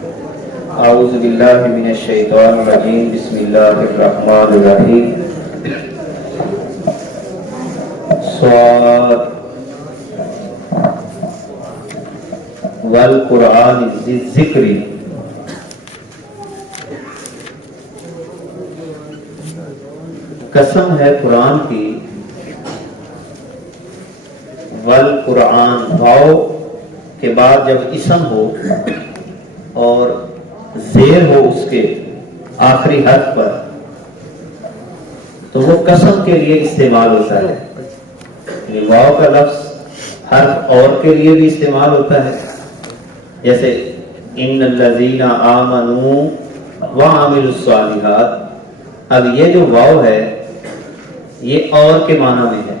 اعوذ باللہ من الشیطان الرجیم بسم اللہ الرحمن الرحیم صاد والقرآن ذی الذکر قسم ہے قرآن کی، والقرآن واو کے بعد جب اسم ہو اور زیر ہو اس کے آخری حرف پر تو وہ قسم کے لیے استعمال ہوتا ہے. یعنی واو کا لفظ حرف اور کے لیے بھی استعمال ہوتا ہے، جیسے ان الذین آمنوا وعملوا الصالحات. اب یہ جو واو ہے یہ اور کے معنی میں ہے.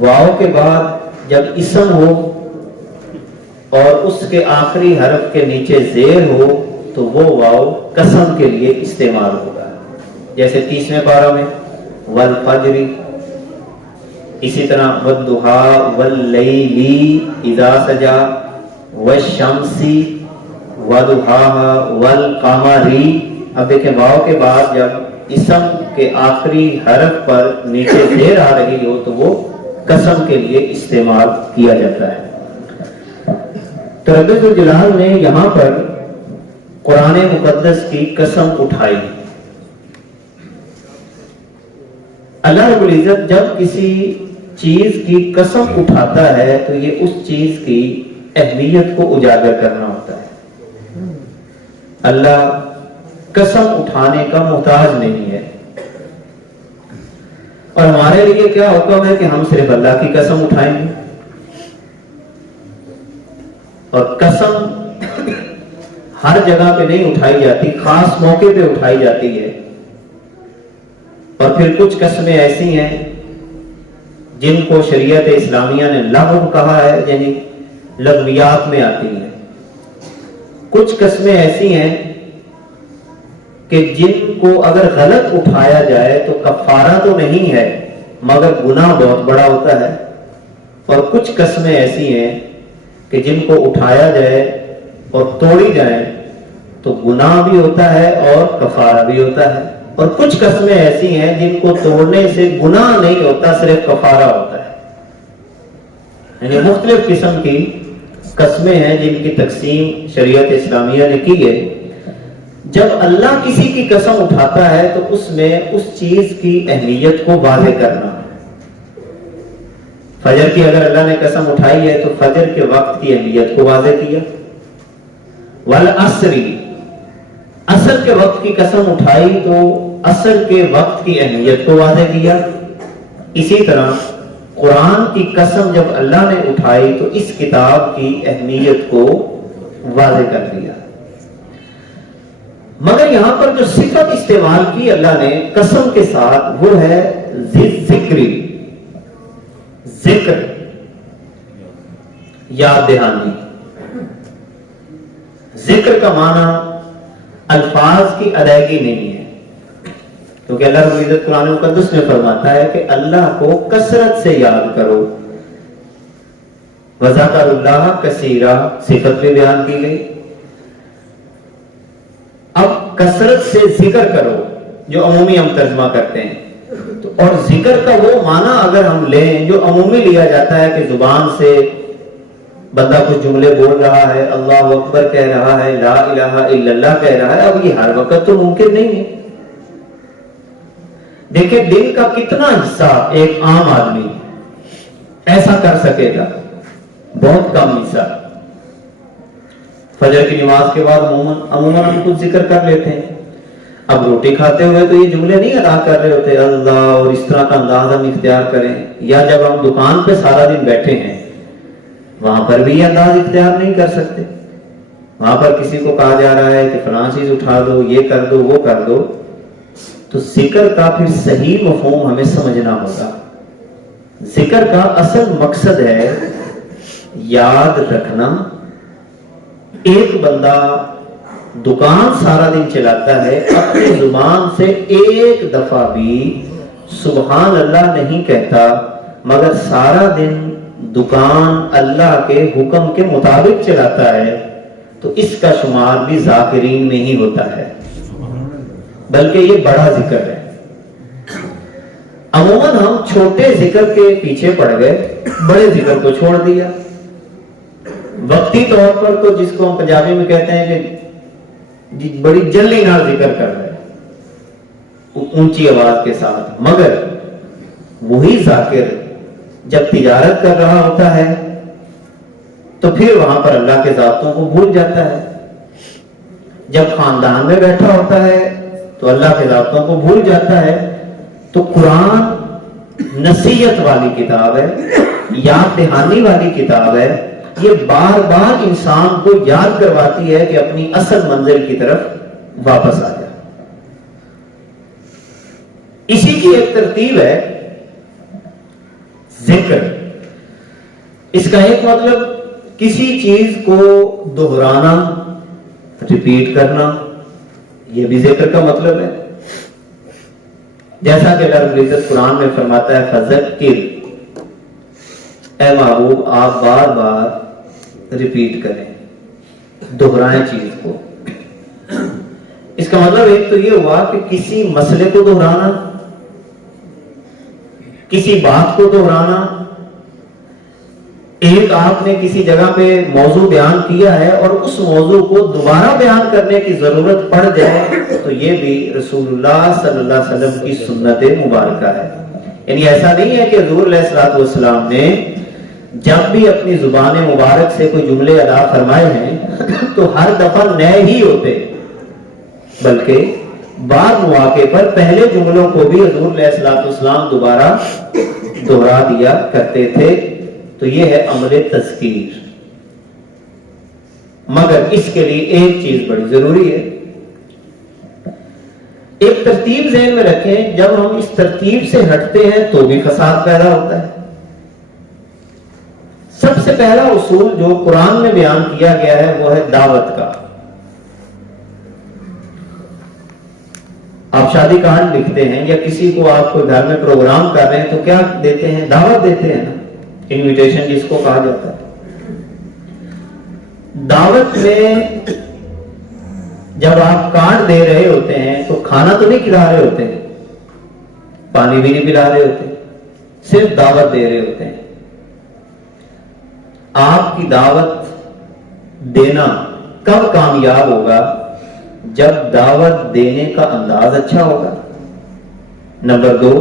واو کے بعد جب اسم ہو اور اس کے آخری حرف کے نیچے زیر ہو تو وہ واو قسم کے لیے استعمال ہوگا. جیسے 30ویں پارہ میں والفجر، اسی طرح والضحیٰ واللیل اذا سجا والشمس وضحاها والقمر. اب دیکھیں واو کے بعد جب اسم کے آخری حرف پر نیچے زیر آ رہی ہو تو وہ قسم کے لیے استعمال کیا جاتا ہے. تو رب الجلال نے یہاں پر قرآن مقدس کی قسم اٹھائی. اللہ رب العزت جب کسی چیز کی قسم اٹھاتا ہے تو یہ اس چیز کی اہمیت کو اجاگر کرنا ہوتا ہے. اللہ قسم اٹھانے کا محتاج نہیں ہے، اور ہمارے لیے کیا حکم ہے کہ ہم صرف اللہ کی قسم اٹھائیں گے. اور قسم ہر جگہ پہ نہیں اٹھائی جاتی، خاص موقع پہ اٹھائی جاتی ہے. اور پھر کچھ قسمیں ایسی ہیں جن کو شریعت اسلامیہ نے لغو کہا ہے، یعنی لغویات میں آتی ہیں. کچھ قسمیں ایسی ہیں کہ جن کو اگر غلط اٹھایا جائے تو کفارہ تو نہیں ہے مگر گناہ بہت بڑا ہوتا ہے. اور کچھ قسمیں ایسی ہیں کہ جن کو اٹھایا جائے اور توڑی جائیں تو گناہ بھی ہوتا ہے اور کفارہ بھی ہوتا ہے. اور کچھ قسمیں ایسی ہیں جن کو توڑنے سے گناہ نہیں ہوتا، صرف کفارہ ہوتا ہے. یعنی مختلف قسم کی قسمیں ہیں جن کی تقسیم شریعت اسلامیہ نے کی ہے. جب اللہ کسی کی قسم اٹھاتا ہے تو اس میں اس چیز کی اہمیت کو واضح کرنا. فجر کی اگر اللہ نے قسم اٹھائی ہے تو فجر کے وقت کی اہمیت کو واضح کیا. والعصر، عصر کے وقت کی قسم اٹھائی تو عصر کے وقت کی اہمیت کو واضح کیا. اسی طرح قرآن کی قسم جب اللہ نے اٹھائی تو اس کتاب کی اہمیت کو واضح کر دیا. مگر یہاں پر جو صفت استعمال کی اللہ نے قسم کے ساتھ وہ ہے ذکری، ذکر، یاد دہانی. ذکر کا معنی الفاظ کی ادائیگی نہیں ہے، کیونکہ اللہ رب العزت قرآن مقدس میں فرماتا ہے کہ اللہ کو کثرت سے یاد کرو. وذکر اللہ کثیرا صفت بھی بیان کی گئی. اب کثرت سے ذکر کرو جو عمومی ہم ترجمہ کرتے ہیں. اور ذکر کا وہ معنی اگر ہم لیں جو عمومی لیا جاتا ہے کہ زبان سے بندہ کچھ جملے بول رہا ہے، اللہ اکبر کہہ رہا ہے، لا الہ الا اللہ کہہ رہا ہے. اب یہ ہر وقت تو ممکن نہیں ہے. دیکھیں دل کا کتنا حصہ ایک عام آدمی ایسا کر سکے گا، بہت کم حصہ. فجر کی نماز کے بعد عموماً ہم کچھ ذکر کر لیتے ہیں. اب روٹی کھاتے ہوئے تو یہ جملے نہیں ادا کر رہے ہوتے اللہ اور اس طرح کا انداز ہم اختیار کریں. یا جب ہم دکان پہ سارا دن بیٹھے ہیں وہاں پر بھی یہ انداز اختیار نہیں کر سکتے. وہاں پر کسی کو کہا جا رہا ہے کہ فلاں چیز اٹھا دو، یہ کر دو، وہ کر دو. تو ذکر کا پھر صحیح مفہوم ہمیں سمجھنا ہوگا. ذکر کا اصل مقصد ہے یاد رکھنا. ایک بندہ دکان سارا دن چلاتا ہے، اپنی زبان سے ایک دفعہ بھی سبحان اللہ نہیں کہتا، مگر سارا دن دکان اللہ کے حکم کے مطابق چلاتا ہے، تو اس کا شمار بھی ذاکرین میں ہی ہوتا ہے، بلکہ یہ بڑا ذکر ہے۔ عموماً ہم چھوٹے ذکر کے پیچھے پڑ گئے، بڑے ذکر کو چھوڑ دیا۔ وقتی طور پر تو جس کو ہم پنجابی میں کہتے ہیں کہ بڑی جلدی نال ذکر کر رہے ہیں اونچی آواز کے ساتھ، مگر وہی ذاکر جب تجارت کر رہا ہوتا ہے تو پھر وہاں پر اللہ کے ذاتوں کو بھول جاتا ہے، جب خاندان میں بیٹھا ہوتا ہے تو اللہ کے ذاتوں کو بھول جاتا ہے۔ تو قرآن نصیحت والی کتاب ہے، یاد دہانی والی کتاب ہے، یہ بار بار انسان کو یاد کرواتی ہے کہ اپنی اصل منزل کی طرف واپس آ جائے۔ اسی کی ایک ترتیب ہے ذکر۔ اس کا ایک مطلب کسی چیز کو دہرانا، ریپیٹ کرنا، یہ بھی ذکر کا مطلب ہے۔ جیسا کہ اللہ رب العزت قرآن میں فرماتا ہے فذکر، اے محبوب آپ بار بار ریپیٹ کریں، دہرائیں چیز کو۔ اس کا مطلب ایک تو یہ ہوا کہ کسی مسئلے کو دہرانا، کسی بات کو دہرانا۔ ایک آپ نے کسی جگہ پہ موضوع بیان کیا ہے اور اس موضوع کو دوبارہ بیان کرنے کی ضرورت پڑ جائے تو یہ بھی رسول اللہ صلی اللہ علیہ وسلم کی سنت مبارکہ ہے۔ یعنی ایسا نہیں ہے کہ حضور علیہ الصلوۃ والسلام نے جب بھی اپنی زبان مبارک سے کوئی جملے ادا فرمائے ہیں تو ہر دفعہ نئے ہی ہوتے، بلکہ بعض مواقع پر پہلے جملوں کو بھی حضور علیہ الصلوۃ والسلام دوبارہ دہرا دیا کرتے تھے۔ تو یہ ہے عمل تذکیر۔ مگر اس کے لیے ایک چیز بڑی ضروری ہے، ایک ترتیب ذہن میں رکھیں، جب ہم اس ترتیب سے ہٹتے ہیں تو بھی فساد پیدا ہوتا ہے۔ سب سے پہلا اصول جو قرآن میں بیان کیا گیا ہے وہ ہے دعوت کا۔ آپ شادی کارڈ لکھتے ہیں یا کسی کو آپ کو گھر میں پروگرام کر رہے ہیں تو کیا دیتے ہیں؟ دعوت دیتے ہیں نا، انویٹیشن جس کو کہا جاتا ہے۔ دعوت میں جب آپ کارڈ دے رہے ہوتے ہیں تو کھانا تو نہیں کھلا رہے ہوتے، پانی بھی نہیں پلا رہے ہوتے، صرف دعوت دے رہے ہوتے ہیں۔ آپ کی دعوت دینا کب کامیاب ہوگا؟ جب دعوت دینے کا انداز اچھا ہوگا۔ نمبر 2،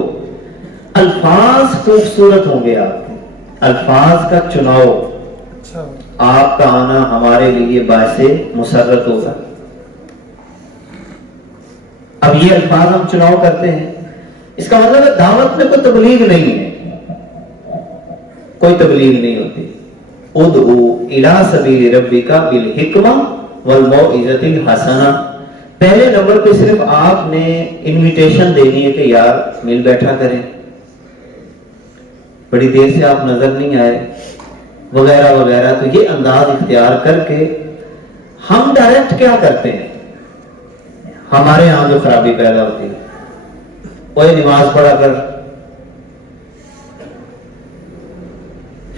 الفاظ خوبصورت ہوں گے، آپ کے الفاظ کا چناؤ، آپ کا آنا ہمارے لیے باعث مسرت ہوگا۔ اب یہ الفاظ ہم چناؤ کرتے ہیں، اس کا مطلب ہے دعوت میں کوئی تبلیغ نہیں ہے، کوئی تبلیغ نہیں ہوتی۔ ادعو الی سبیل ربک بالحکمہ والموعظۃ الحسنہ۔ پہلے نمبر پہ صرف آپ نے انویٹیشن دینی ہے کہ یار مل بیٹھا کریں، بڑی دیر سے آپ نظر نہیں آئے وغیرہ وغیرہ۔ تو یہ انداز اختیار کر کے ہم ڈائریکٹ کیا کرتے ہیں؟ ہمارے ہاں جو خرابی پیدا ہوتی ہے، وہ نماز پڑھا کر،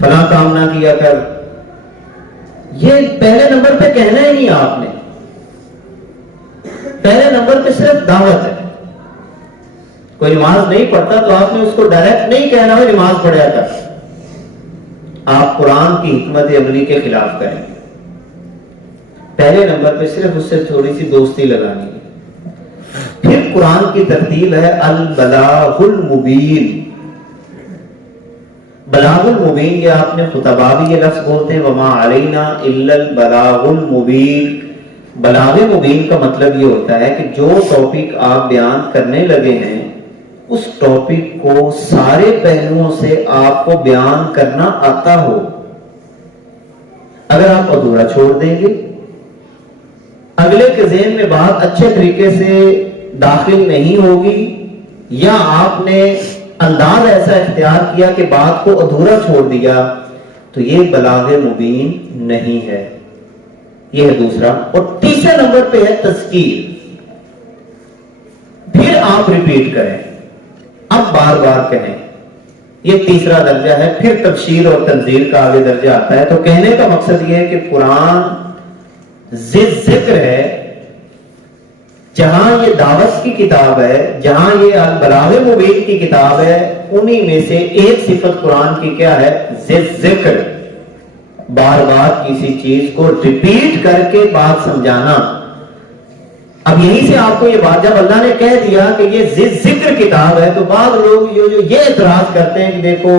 فلاں کام نہ کیا کر، یہ پہلے نمبر پہ کہنا ہی نہیں آپ نے۔ پہلے نمبر پہ صرف دعوت ہے۔ کوئی نماز نہیں پڑھتا تو آپ نے اس کو ڈائریکٹ نہیں کہنا ہے نماز پڑھا کر، آپ قرآن کی حکمت عملی کے خلاف کریں۔ پہلے نمبر پہ صرف اس سے تھوڑی سی دوستی لگانی ہے۔ پھر قرآن کی ترتیب ہے البلاغ المبین۔ بلاغ المبین، یہ آپ نے خطبہ بھی یہ لفظ بولتے ہیں وما علینا الا البلاغ المبین۔ بلاغ مبین کا مطلب یہ ہوتا ہے کہ جو ٹاپک آپ بیان کرنے لگے ہیں اس ٹاپک کو سارے پہلوؤں سے آپ کو بیان کرنا آتا ہو۔ اگر آپ ادھورا چھوڑ دیں گے، اگلے کے ذہن میں بات اچھے طریقے سے داخل نہیں ہوگی، یا آپ نے انداز ایسا اختیار کیا کہ بات کو ادھورا چھوڑ دیا، تو یہ بلاغ مبین نہیں ہے۔ یہ ہے دوسرا۔ اور تیسرے نمبر پہ ہے تذکیر۔ پھر آپ ریپیٹ کریں، اب بار بار کہیں، یہ تیسرا درجہ ہے۔ پھر تبشیر اور تنذیر کا آگے درجہ آتا ہے۔ تو کہنے کا مقصد یہ ہے کہ قرآن ذکر ہے، جہاں یہ دعوت کی کتاب ہے، جہاں یہ البلاغ مبین کی کتاب ہے، انہی میں سے ایک صفت قرآن کی کیا ہے؟ ذکر، بار بار کسی چیز کو ریپیٹ کر کے بات سمجھانا۔ اب یہیں سے آپ کو یہ بات، جب اللہ نے کہہ دیا کہ یہ ذکر کتاب ہے، تو بعض لوگ جو یہ اعتراض کرتے ہیں کہ دیکھو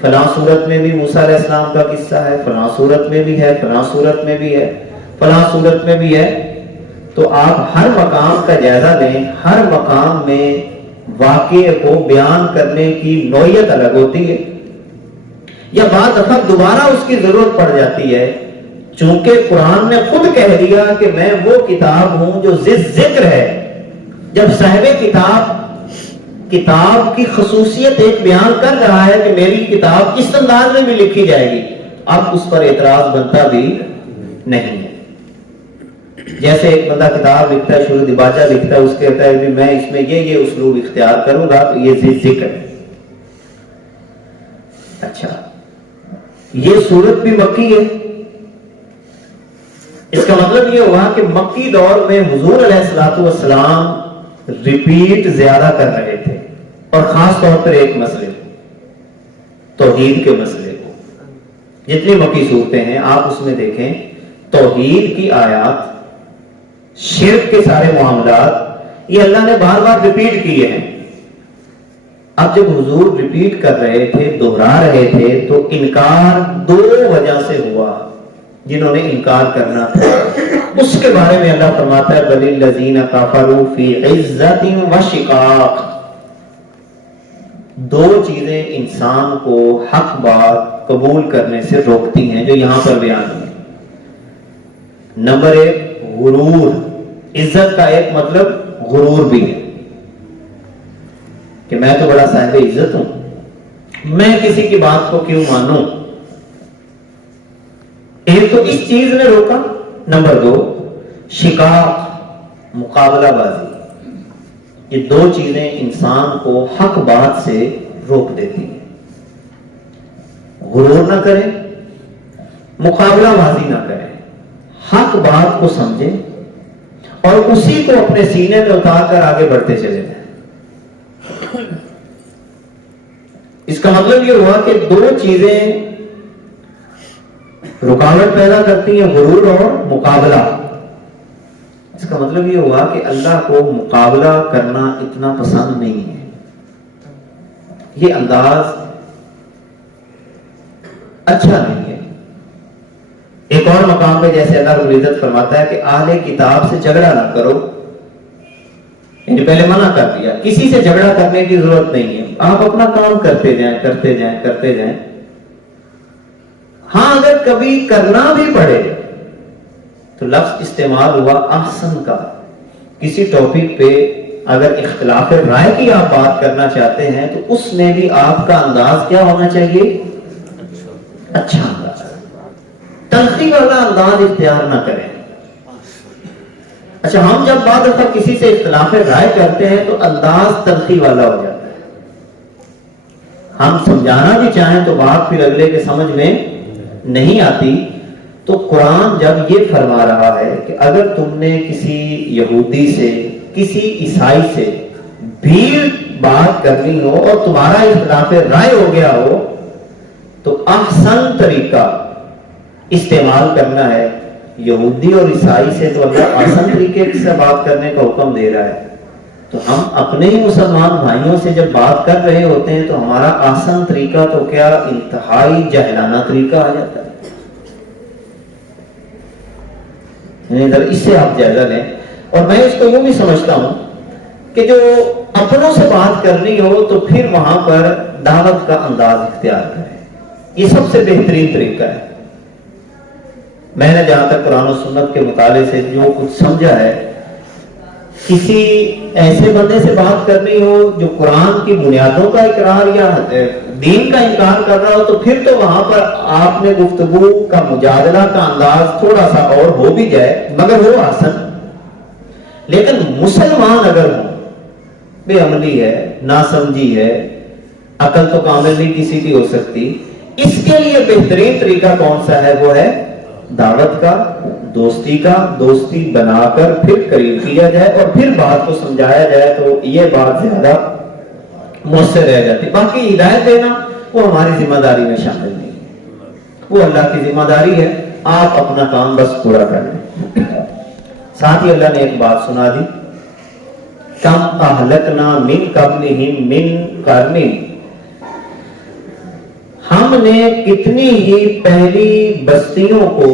فلاں صورت میں بھی موسیٰ علیہ السلام کا قصہ ہے، فلاں صورت میں بھی ہے، فلاں صورت میں بھی ہے، فلاں صورت میں بھی ہے۔ تو آپ ہر مقام کا جائزہ لیں، ہر مقام میں واقعے کو بیان کرنے کی نوعیت الگ ہوتی ہے، یا بعض دفعہ دوبارہ اس کی ضرورت پڑ جاتی ہے، چونکہ قرآن نے خود کہہ دیا کہ میں وہ کتاب ہوں جو ذکر ہے۔ جب صاحب کتاب کی خصوصیت ایک بیان کر رہا ہے کہ میری کتاب اس انداز میں بھی لکھی جائے گی، اب اس پر اعتراض بنتا بھی نہیں ہے۔ جیسے ایک بندہ کتاب لکھتا ہے، شروع دباجہ لکھتا ہے، اس کہتا ہے کہ میں اس میں یہ اسلوب اختیار کروں گا تو یہ ذکر ہے۔ اچھا، یہ سورت بھی مکی ہے، اس کا مطلب یہ ہوا کہ مکی دور میں حضور علیہ الصلوۃ والسلام ریپیٹ زیادہ کر رہے تھے، اور خاص طور پر ایک مسئلے توحید کے مسئلے کو۔ جتنی مکی صورتیں ہیں آپ اس میں دیکھیں، توحید کی آیات، شرک کے سارے معاملات، یہ اللہ نے بار بار ریپیٹ کیے ہیں۔ اب جب حضور ریپیٹ کر رہے تھے، دہرا رہے تھے، تو انکار دو وجہ سے ہوا۔ جنہوں نے انکار کرنا تھا اس کے بارے میں اللہ فرماتا ہے بل الذین کفروا فی عزت و شقاق۔ دو چیزیں انسان کو حق بات قبول کرنے سے روکتی ہیں جو یہاں پر بیان ہوئی۔ نمبر ایک، غرور۔ عزت کا ایک مطلب غرور بھی ہے کہ میں تو بڑا صاحب عزت ہوں، میں کسی کی بات کو کیوں مانوں۔ ایک تو اس چیز نے روکا۔ نمبر دو، شقاق، مقابلہ بازی۔ یہ دو چیزیں انسان کو حق بات سے روک دیتی ہیں۔ غرور نہ کریں، مقابلہ بازی نہ کریں، حق بات کو سمجھیں اور اسی کو اپنے سینے میں اتار کر آگے بڑھتے چلے جائیں۔ اس کا مطلب یہ ہوا کہ دو چیزیں رکاوٹ پیدا کرتی ہیں، غرور اور مقابلہ۔ اس کا مطلب یہ ہوا کہ اللہ کو مقابلہ کرنا اتنا پسند نہیں ہے۔ یہ انداز اچھا نہیں ہے۔ ایک اور مقام پہ جیسے اللہ رب العزت فرماتا ہے کہ اہل کتاب سے جھگڑا نہ کرو، یعنی پہلے منع کر دیا، کسی سے جھگڑا کرنے کی ضرورت نہیں ہے، آپ اپنا کام کرتے جائیں کرتے جائیں کرتے جائیں۔ ہاں اگر کبھی کرنا بھی پڑے تو لفظ استعمال ہوا احسن کا۔ کسی ٹاپک پہ اگر اختلاف رائے کی آپ بات کرنا چاہتے ہیں تو اس میں بھی آپ کا انداز کیا ہونا چاہیے؟ اچھا انداز، تلخی والا انداز اختیار نہ کریں۔ اچھا، ہم جب بعض دفعہ کسی سے اختلاف رائے کرتے ہیں تو انداز تلخی والا ہو جاتا ہے۔ ہم سمجھانا بھی چاہیں تو بات پھر اگلے کے سمجھ میں نہیں آتی۔ تو قرآن جب یہ فرما رہا ہے کہ اگر تم نے کسی یہودی سے، کسی عیسائی سے بھی بات کرنی ہو اور تمہارا اختلاف رائے ہو گیا ہو تو احسن طریقہ استعمال کرنا ہے۔ یہودی اور عیسائی سے تو اللہ آسان طریقے سے بات کرنے کا حکم دے رہا ہے، تو ہم اپنے ہی مسلمان بھائیوں سے جب بات کر رہے ہوتے ہیں تو ہمارا آسان طریقہ تو کیا انتہائی جاہلانہ طریقہ آ جاتا ہے۔ اس سے آپ جائزہ لیں۔ اور میں اس کو یوں بھی سمجھتا ہوں کہ جو اپنوں سے بات کرنی ہو تو پھر وہاں پر دعوت کا انداز اختیار کریں، یہ سب سے بہترین طریقہ ہے۔ میں نے جہاں تک قرآن و سنت کے مطالعے سے جو کچھ سمجھا ہے، کسی ایسے بندے سے بات کرنی ہو جو قرآن کی بنیادوں کا اقرار یا دین کا انکار کر رہا ہو تو پھر تو وہاں پر آپ نے گفتگو کا مجادلہ کا انداز تھوڑا سا اور ہو بھی جائے مگر وہ آسن۔ لیکن مسلمان اگر ہو، بے عملی ہے، ناسمجھی ہے، عقل تو کامل نہیں کسی کی ہو سکتی، اس کے لیے بہترین طریقہ کون سا ہے؟ وہ ہے دعوت کا دوستی کا دوستی بنا کر پھر قریب کیا جائے اور پھر بات کو سمجھایا جائے تو یہ بات زیادہ مؤثر رہ جاتی. باقی ہدایت دینا وہ ہماری ذمہ داری میں شامل نہیں ہے, وہ اللہ کی ذمہ داری ہے, آپ اپنا کام بس پورا کر لیں. ساتھ ہی اللہ نے ایک بات سنا دی, کم اہلکنا من قبلہم من قرن, ہم نے کتنی ہی پہلی بستیوں کو,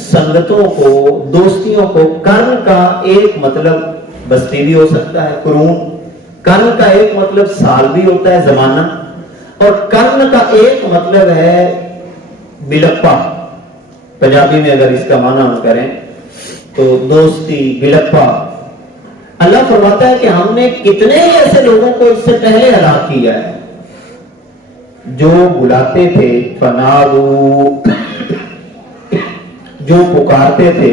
سنگتوں کو, دوستیوں کو, قرن کا ایک مطلب بستی بھی ہو سکتا ہے, قرون, قرن کا ایک مطلب سال بھی ہوتا ہے, زمانہ, اور قرن کا ایک مطلب ہے بلپا. پنجابی میں اگر اس کا معنی ہم کریں تو دوستی, بلپا. اللہ فرماتا ہے کہ ہم نے کتنے ہی ایسے لوگوں کو اس سے پہلے ہلاک کیا ہے جو بلاتے تھے, فنادو, جو پکارتے تھے,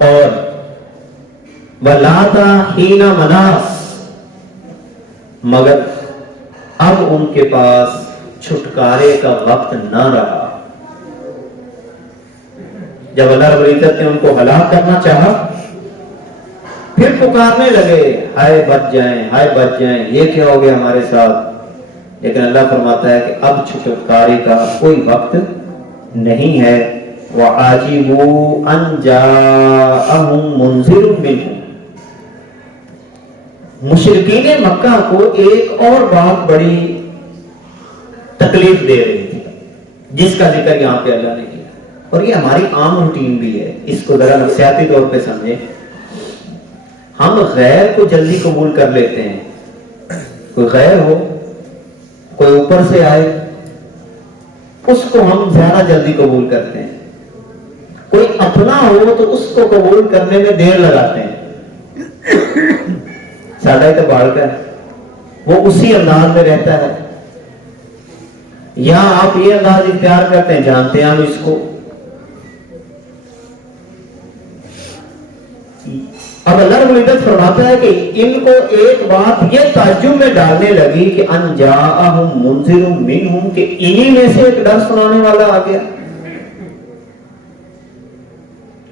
اور ولاتا حین مناس, مگر اب ان کے پاس چھٹکارے کا وقت نہ رہا. جب اللہ رب العزت نے ان کو ہلاک کرنا چاہا پھر پکارنے لگے, ہائے بچ جائیں, ہائے بچ جائیں, یہ کیا ہو گیا ہمارے ساتھ. لیکن اللہ فرماتا ہے کہ اب چھٹکارے کا کوئی وقت نہیں ہے. وَعَجِبُوا أَن جَاءَهُم مُنذِرٌ مِّنْهُمْ, مشرکین مکہ کو ایک اور بات بڑی تکلیف دے رہی تھی جس کا ذکر یہاں پہ اللہ نے کیا, اور یہ ہماری عام روٹین بھی ہے. اس کو ذرا نفسیاتی طور پہ سمجھیں. ہم غیر کو جلدی قبول کر لیتے ہیں. کوئی غیر ہو, کوئی اوپر سے آئے, اس کو ہم زیادہ جلدی قبول کرتے ہیں. کوئی اپنا ہو تو اس کو قبول کرنے میں دیر لگاتے ہیں. سادہ تو باڑ کا ہے, وہ اسی انداز میں رہتا ہے. یا آپ یہ انداز اختیار کرتے ہیں, جانتے ہیں ہم اس کو. اب اللہ رب العزت فرماتا ہے کہ ان کو ایک بات یہ تعجب میں ڈالنے لگی کہ ان جاءہم منذر منہم, کہ انہی میں سے ایک ڈر سنانے والا آ گیا.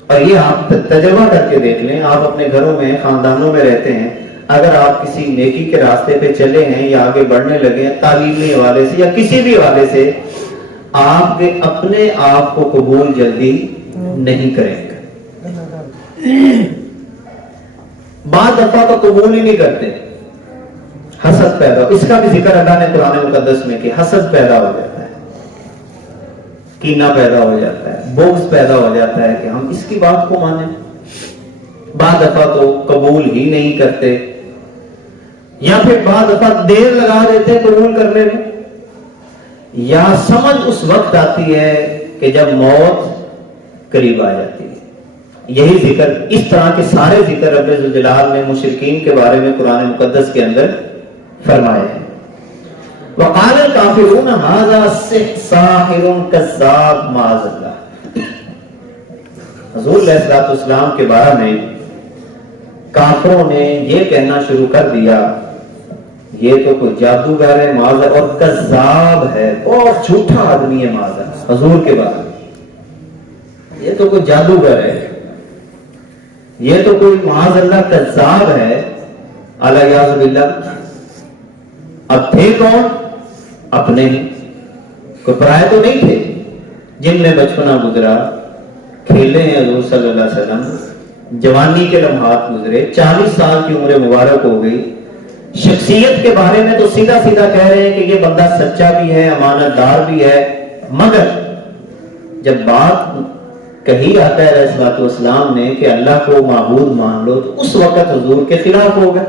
اور یہ آپ تجربہ کر کے دیکھ لیں, آپ اپنے گھروں میں, خاندانوں میں رہتے ہیں, اگر آپ کسی نیکی کے راستے پہ چلے ہیں یا آگے بڑھنے لگے ہیں تعلیمی حوالے سے یا کسی بھی حوالے سے, آپ کے اپنے آپ کو قبول جلدی نہیں کریں گے. بعض دفعہ تو قبول ہی نہیں کرتے, حسد پیدا. اس کا بھی ذکر اللہ نے قرآن مقدس میں کہ حسد پیدا ہو جاتا ہے, کینہ پیدا ہو جاتا ہے, بغض پیدا ہو جاتا ہے کہ ہم اس کی بات کو مانیں. بعض دفعہ تو قبول ہی نہیں کرتے, یا پھر بعض دفعہ دیر لگا دیتے قبول کرنے میں, یا سمجھ اس وقت آتی ہے کہ جب موت قریب آ جاتی ہے. یہی ذکر, اس طرح کے سارے ذکر رب ذوالجلال نے مشرکین کے بارے میں قرآن مقدس کے اندر فرمائے ہیں. وَقَالَ الْكَافِرُونَ هَذَا سَاحِرٌ كَذَّابٌ مَعَاذَ اللَّهِ. حضور علیہ الصلوۃ والسلام کے بارے میں کافروں نے یہ کہنا شروع کر دیا, یہ تو کوئی جادوگر ہے, معاذ, اور کذاب ہے, اور جھوٹا آدمی ہے. معاذ حضور کے بارے میں یہ تو کوئی جادوگر ہے, یہ تو کوئی معاذ اللہ کذاب ہے, الیاذ باللہ. اب تھے کون؟ اپنے ہی, کوئی پرائے تو نہیں تھے. جن نے بچپنا گزرا, کھیلے ہیں حضور صلی اللہ علیہ وسلم, جوانی کے لمحات گزرے, 40 سال کی عمر مبارک ہو گئی. شخصیت کے بارے میں تو سیدھا سیدھا کہہ رہے ہیں کہ یہ بندہ سچا بھی ہے, امانت دار بھی ہے, مگر جب بات کہی آتا ہے علیہ الصلوۃ والسلام نے کہ اللہ کو معبود مان لو, تو اس وقت حضور کے خلاف ہو گئے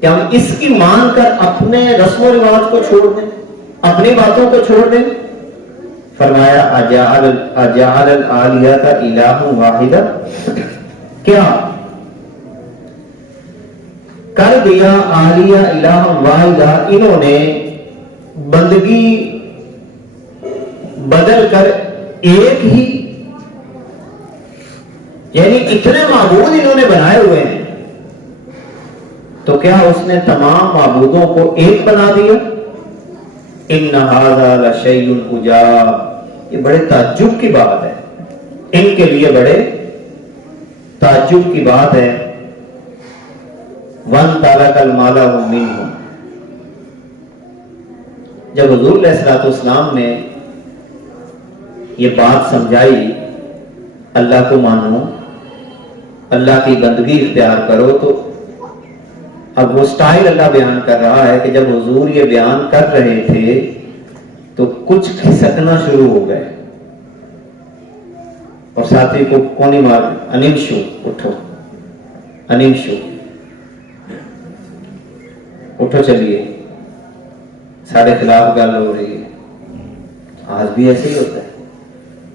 کہ ہم اس کی مان کر اپنے رسم و رواج کو چھوڑ دیں, اپنی باتوں کو چھوڑ دیں. فرمایا اجعل الآلیۃ الہ واحدہ, کیا کر دیا آلیہ الہ واحدہ, انہوں نے بندگی بدل کر ایک ہی, یعنی اتنے معبود انہوں نے بنائے ہوئے ہیں, تو کیا اس نے تمام معبودوں کو ایک بنا دیا؟ ان ھذا لشیء عجاب, یہ بڑے تعجب کی بات ہے. ان کے لیے بڑے تعجب کی بات ہے. ون تالا کل مالا منہم. جب حضور علیہ الصلوۃ والسلام نے یہ بات سمجھائی اللہ کو مانو اللہ کی بندگی اختیار کرو, تو اب وہ سٹائل اللہ بیان کر رہا ہے کہ جب حضور یہ بیان کر رہے تھے تو کچھ کھسکنا شروع ہو گئے اور ساتھی کو کونی مار انمشو اٹھو انمشو اٹھو چلیے سارے خلاف گل ہو رہی ہے. آج بھی ایسے ہی ہوتا ہے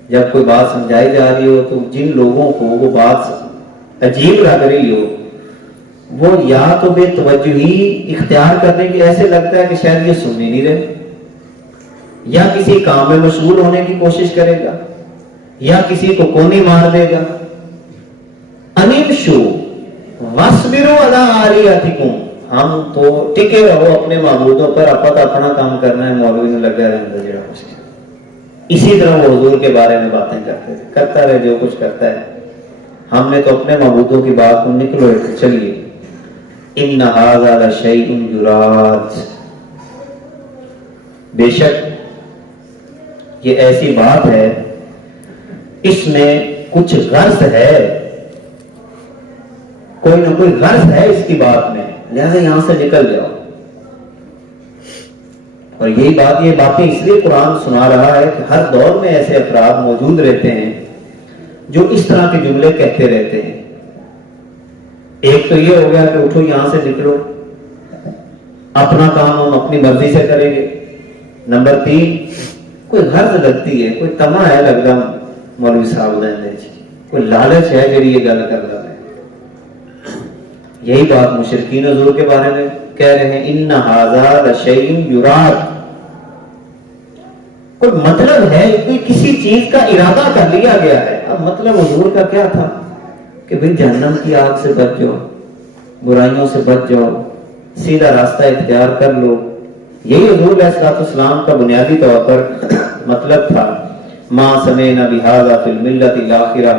جب کوئی بات سمجھائی جا رہی ہو تو جن لوگوں کو وہ بات عجیب لگ رہی ہو وہ یا تو بے توجہی اختیار کرنے کی ایسے لگتا ہے کہ شاید یہ سن ہی نہیں رہے, یا کسی کام میں مشغول ہونے کی کوشش کرے گا, یا کسی کو کونی مار دے گا. انمشو واسبروا علی آلیہتکم, ہم تو ٹکے رہو اپنے معبودوں پر, اپنا کام کرنا ہے, مولوی نے لگا رہتا جڑا کچھ. اسی طرح وہ حضور کے بارے میں باتیں کرتے تھے, کرتا رہے جو کچھ کرتا ہے, ہم نے تو اپنے معبودوں کی بات کو نکلو چلیے. ان ھذا لشیء یراد, بے شک یہ ایسی بات ہے اس میں کچھ غرض ہے, کوئی نہ کوئی غرض ہے اس کی بات میں, لہذا یہاں سے نکل جاؤ. اور یہی بات, یہ باتیں اس لیے قرآن سنا رہا ہے کہ ہر دور میں ایسے افراد موجود رہتے ہیں جو اس طرح کے جملے کہتے رہتے ہیں. ایک تو یہ ہو گیا کہ اٹھو یہاں سے نکلو, اپنا کام ہم اپنی مرضی سے کریں گے. نمبر 3, کوئی غرض لگتی ہے, کوئی تما ہے لگتا مولوی صاحب نے, کوئی لالچ ہے جڑی یہ گل کر رہا ہے. یہی بات مشرکین حضور کے بارے میں کہہ رہے ہیں, ان ھذا لشیء یراد, کوئی مطلب ہے, کوئی کسی چیز کا ارادہ کر لیا گیا ہے. اب مطلب حضور کا کیا تھا کہ بھئی جہنم کی آگ سے بچ جاؤ, برائیوں سے بچ جاؤ, سیدھا راستہ اختیار کر لو. یہی حضور علیہ الصلوۃ والسلام کا بنیادی طور پر مطلب تھا. ما سمعنا بہذا فی الملۃ الاخرہ,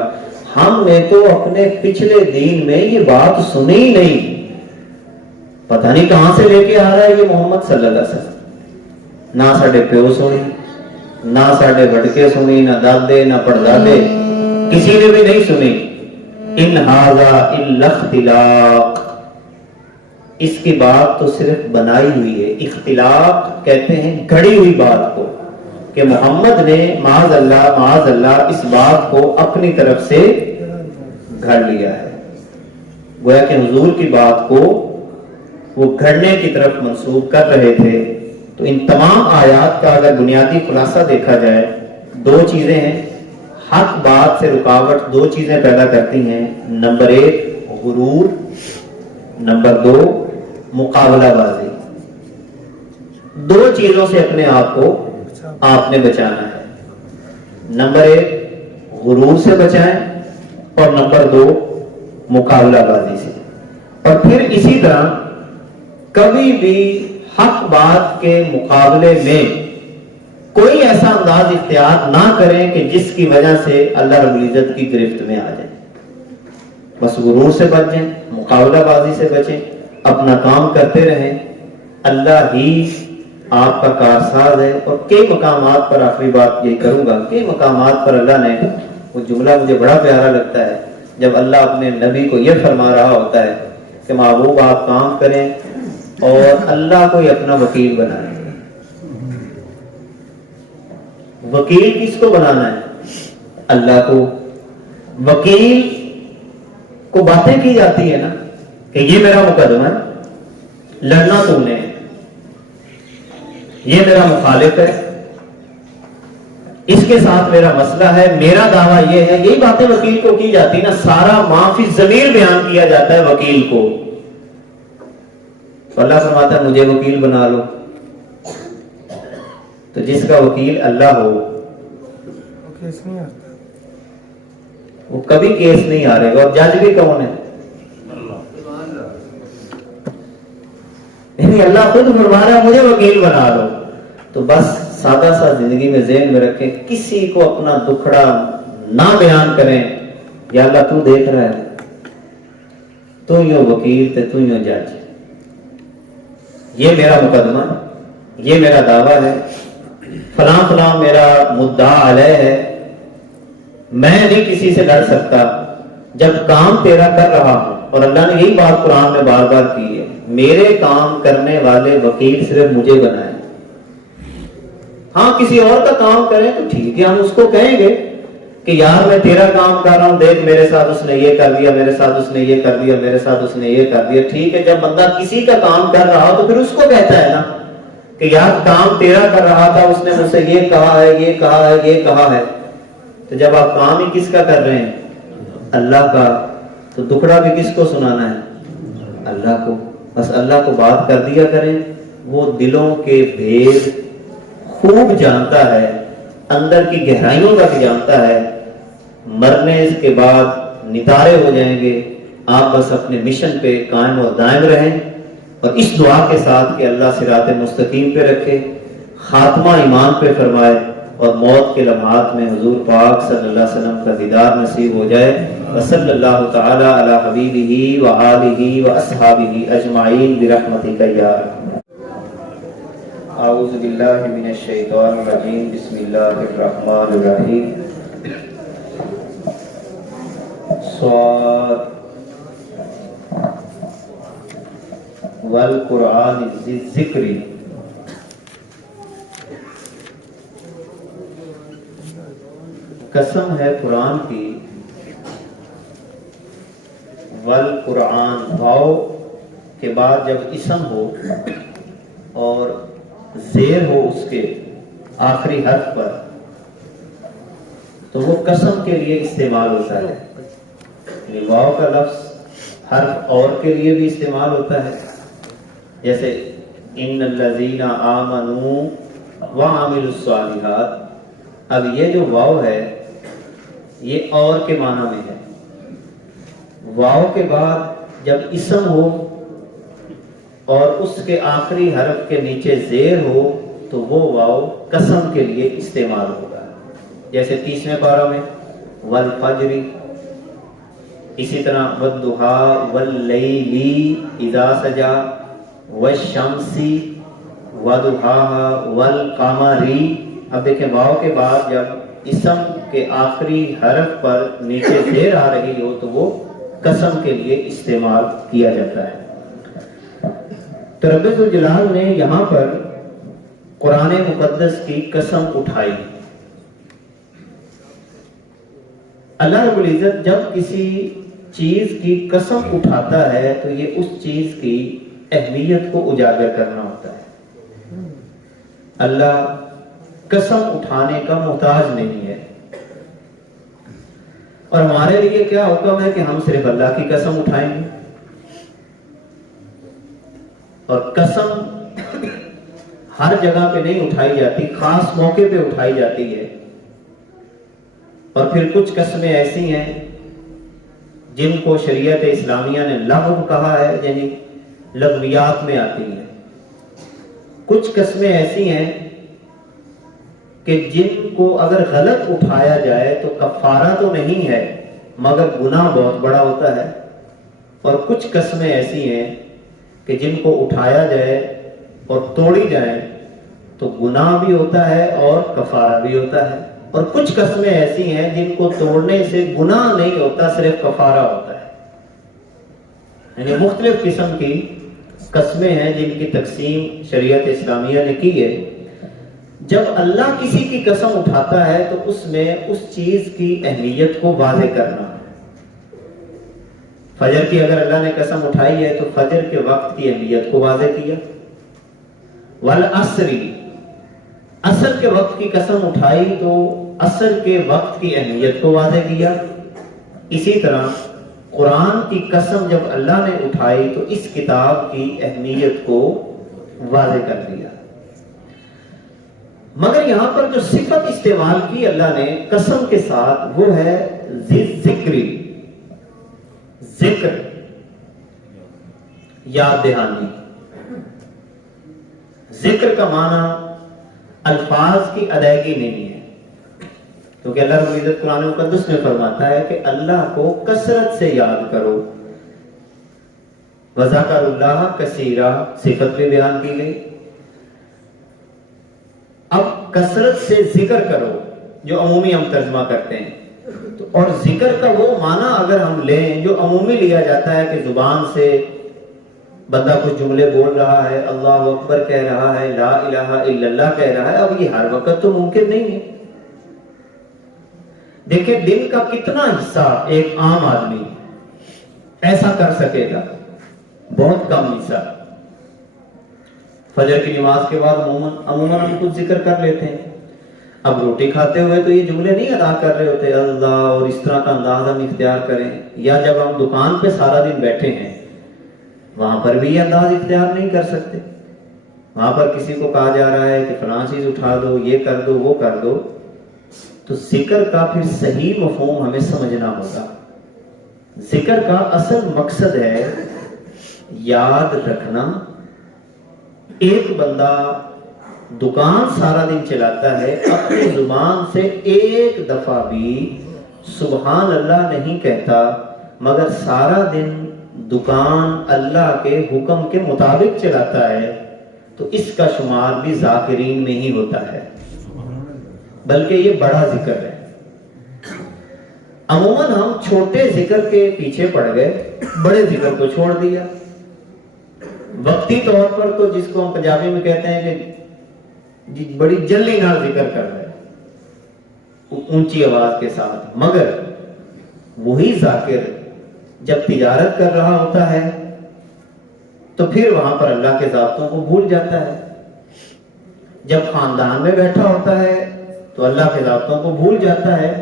ہم نے تو اپنے پچھلے دین میں یہ بات سنی ہی نہیں, پتہ نہیں کہاں سے لے کے آ رہا ہے یہ محمد صلی اللہ علیہ وسلم. نہ ساڈے پیو سنی, نہ ساڈے بڑکے سنی, نہ دادے نہ پڑدادے, کسی نے بھی نہیں سنی. ان ھذا الا اختلاق, اس کی بات تو صرف بنائی ہوئی ہے. اختلاق کہتے ہیں گھڑی ہوئی بات کو, کہ محمد نے معاذ اللہ اس بات کو اپنی طرف سے گھڑ لیا ہے. گویا کہ حضور کی بات کو وہ گھڑنے کی طرف منسوب کر رہے تھے. تو ان تمام آیات کا اگر بنیادی خلاصہ دیکھا جائے, 2 چیزیں ہیں. حق بات سے رکاوٹ 2 چیزیں پیدا کرتی ہیں. نمبر 1 غرور, نمبر 2 مقابلہ بازی. 2 چیزوں سے اپنے آپ کو آپ نے بچانا ہے. نمبر 1 غرور سے بچائیں, اور نمبر 2 مقابلہ بازی سے. اور پھر اسی طرح کبھی بھی حق بات کے مقابلے میں کوئی ایسا انداز اختیار نہ کریں کہ جس کی وجہ سے اللہ رب العزت کی گرفت میں آ جائیں. بس غرور سے بچ جائیں, مقابلہ بازی سے بچیں, اپنا کام کرتے رہیں. اللہ ہی آپ کا کارساز ہے. اور کئی مقامات پر, آخری بات یہی کروں گا, کئی مقامات پر اللہ نے, وہ جملہ مجھے بڑا پیارا لگتا ہے جب اللہ اپنے نبی کو یہ فرما رہا ہوتا ہے کہ محبوب آپ کام کریں اور اللہ کو ہی اپنا وکیل بنائیں. وکیل کس کو بنانا ہے؟ اللہ کو. وکیل کو باتیں کی جاتی ہے نا کہ یہ میرا مقدمہ ہے, لڑنا تم نے, یہ میرا مخالف ہے, اس کے ساتھ میرا مسئلہ ہے, میرا دعویٰ یہ ہے. یہی باتیں وکیل کو کی جاتی نا. سارا معافی ضمیر بیان کیا جاتا ہے وکیل کو. تو اللہ فرماتا ہے مجھے وکیل بنا لو. تو جس کا وکیل اللہ ہو وہ کبھی کیس نہیں آ رہے گا. اور جج بھی کون ہے؟ نہیں, اللہ خود فرما رہا ہے مجھے وکیل بنا لو. تو بس سادہ سا زندگی میں ذہن میں رکھیں, کسی کو اپنا دکھڑا نہ بیان کریں یا اللہ تو دیکھ رہا ہے, تو یوں وکیل تے تو یوں جج, یہ میرا مقدمہ, یہ میرا دعویٰ ہے, فلاں فلاں میرا مدعا علیہ ہے, میں نہیں کسی سے لڑ سکتا جب کام تیرا کر رہا ہوں. اور اللہ نے یہی بات قرآن میں بار بار کی ہے, میرے کام کرنے والے وکیل صرف مجھے بنائے. ہاں کسی اور کا کام کریں تو ٹھیک ہے, ہم اس کو کہیں گے کہ یار میں تیرا کام کر رہا ہوں, دیکھ میرے ساتھ اس نے یہ کر دیا, میرے ساتھ اس نے یہ کر دیا, میرے ساتھ اس نے یہ کر دیا. ٹھیک ہے, جب بندہ کسی کا کام کر رہا ہو تو پھر اس کو کہتا ہے نا کہ یار کام تیرا کر رہا تھا, اس نے مجھ سے یہ کہا ہے, یہ کہا ہے, یہ کہا ہے. تو جب آپ کام ہی کس کا کر رہے ہیں, اللہ کا, تو دکھڑا بھی کس کو سنانا ہے, اللہ کو. بس اللہ کو بات کر دیا کریں, وہ دلوں کے بھید خوب جانتا ہے, اندر کی گہرائیوں تک جانتا ہے. مرنے کے بعد نتارے ہو جائیں گے, آپ بس اپنے مشن پہ قائم اور دائم رہیں, اور اس دعا کے ساتھ کہ اللہ صراط مستقیم پہ رکھے, خاتمہ ایمان پہ فرمائے, اور موت کے لمحات میں حضور پاک صلی اللہ علیہ وسلم کا دیدار نصیب ہو جائے. وصلی اللہ تعالی علی حبیبہ وآلہ واصحابہ اجمعین برحمتک یا ارحم. اعوذ باللہ من الشیطان الرجیم, بسم اللہ الرحمن الرحیم. صاد والقرآن ذی الذکر, قسم ہے قرآن کی, والقرآن واو کے بعد جب اسم ہو اور زیر ہو اس کے آخری حرف پر, تو وہ قسم کے لیے استعمال ہوتا ہے. واو کا لفظ حرف اور کے لیے بھی استعمال ہوتا ہے, جیسے ان الذین آمنوا وعملوا الصالحات. اب یہ جو واو ہے یہ اور کے معنی میں ہے. واو کے بعد جب اسم ہو اور اس کے آخری حرف کے نیچے زیر ہو تو وہ واو قسم کے لیے استعمال ہوگا. جیسے 30ویں پارہ میں والفجر, اسی طرح والضحیٰ واللیل اذا سجا, والشمس وضحاها والقمر. اب دیکھیں واو کے بعد جب اسم کے آخری حرف پر نیچے زیر آ رہی ہو تو وہ قسم کے لیے استعمال کیا جاتا ہے. تو رب ذوالجلال نے یہاں پر قرآن مقدس کی قسم اٹھائی. اللہ رب العزت جب کسی چیز کی قسم اٹھاتا ہے تو یہ اس چیز کی اہمیت کو اجاگر کرنا ہوتا ہے. اللہ قسم اٹھانے کا محتاج نہیں ہے, اور ہمارے لیے کیا حکم ہے کہ ہم صرف اللہ کی قسم اٹھائیں گے. اور قسم ہر جگہ پہ نہیں اٹھائی جاتی, خاص موقع پہ اٹھائی جاتی ہے. اور پھر کچھ قسمیں ایسی ہیں جن کو شریعت اسلامیہ نے لغو کہا ہے, یعنی لغویات میں آتی ہیں. کچھ قسمیں ایسی ہیں کہ جن کو اگر غلط اٹھایا جائے تو کفارہ تو نہیں ہے مگر گناہ بہت بڑا ہوتا ہے. اور کچھ قسمیں ایسی ہیں کہ جن کو اٹھایا جائے اور توڑی جائیں تو گناہ بھی ہوتا ہے اور کفارہ بھی ہوتا ہے. اور کچھ قسمیں ایسی ہیں جن کو توڑنے سے گناہ نہیں ہوتا, صرف کفارہ ہوتا ہے. یعنی مختلف قسم کی قسمیں ہیں جن کی تقسیم شریعت اسلامیہ نے کی ہے. جب اللہ کسی کی قسم اٹھاتا ہے تو اس میں اس چیز کی اہمیت کو واضح کرنا ہے. فجر کی اگر اللہ نے قسم اٹھائی ہے تو فجر کے وقت کی اہمیت کو واضح کیا. والعصر, عصر کے وقت کی قسم اٹھائی تو عصر کے وقت کی اہمیت کو واضح کیا. اسی طرح قرآن کی قسم جب اللہ نے اٹھائی تو اس کتاب کی اہمیت کو واضح کر دیا. مگر یہاں پر جو صفت استعمال کی اللہ نے قسم کے ساتھ وہ ہے ذی ذکری, ذکر, یاد دہانی. ذکر کا معنی الفاظ کی ادائیگی نہیں ہے. کیونکہ اللہ رب العزت قرآن مقدس میں فرماتا ہے کہ اللہ کو کثرت سے یاد کرو. وذکر اللہ کثیرا صفت بھی بیان کی گئی. اب کثرت سے ذکر کرو جو عمومی ہم ترجمہ کرتے ہیں. اور ذکر کا وہ معنی اگر ہم لیں جو عمومی لیا جاتا ہے کہ زبان سے بندہ کچھ جملے بول رہا ہے, اللہ اکبر کہہ رہا ہے, لا الہ الا اللہ کہہ رہا ہے, اب یہ ہر وقت تو ممکن نہیں ہے. دیکھیں دن کا کتنا حصہ ایک عام آدمی ایسا کر سکے گا, بہت کم حصہ. فجر کی نماز کے بعد عموماً ہم کچھ ذکر کر لیتے ہیں. اب روٹی کھاتے ہوئے تو یہ جملے نہیں ادا کر رہے ہوتے اللہ, اور اس طرح کا انداز ہم اختیار کریں. یا جب ہم دکان پہ سارا دن بیٹھے ہیں وہاں پر بھی یہ انداز اختیار نہیں کر سکتے. وہاں پر کسی کو کہا جا رہا ہے کہ فلاں چیز اٹھا دو, یہ کر دو, وہ کر دو. تو ذکر کا پھر صحیح مفہوم ہمیں سمجھنا ہوگا. ذکر کا اصل مقصد ہے یاد رکھنا. ایک بندہ دکان سارا دن چلاتا ہے, اپنی زبان سے ایک دفعہ بھی سبحان اللہ نہیں کہتا, مگر سارا دن دکان اللہ کے حکم کے مطابق چلاتا ہے, تو اس کا شمار بھی ذاکرین میں ہی ہوتا ہے, بلکہ یہ بڑا ذکر ہے. عموماً ہم چھوٹے ذکر کے پیچھے پڑ گئے, بڑے ذکر کو چھوڑ دیا. وقتی طور پر تو جس کو ہم پنجابی میں کہتے ہیں کہ بڑی جلدی نال ذکر کر رہے ہیں اونچی آواز کے ساتھ, مگر وہی ذاکر جب تجارت کر رہا ہوتا ہے تو پھر وہاں پر اللہ کے ضابطوں کو بھول جاتا ہے. جب خاندان میں بیٹھا ہوتا ہے تو اللہ کے ضابطوں کو بھول جاتا ہے.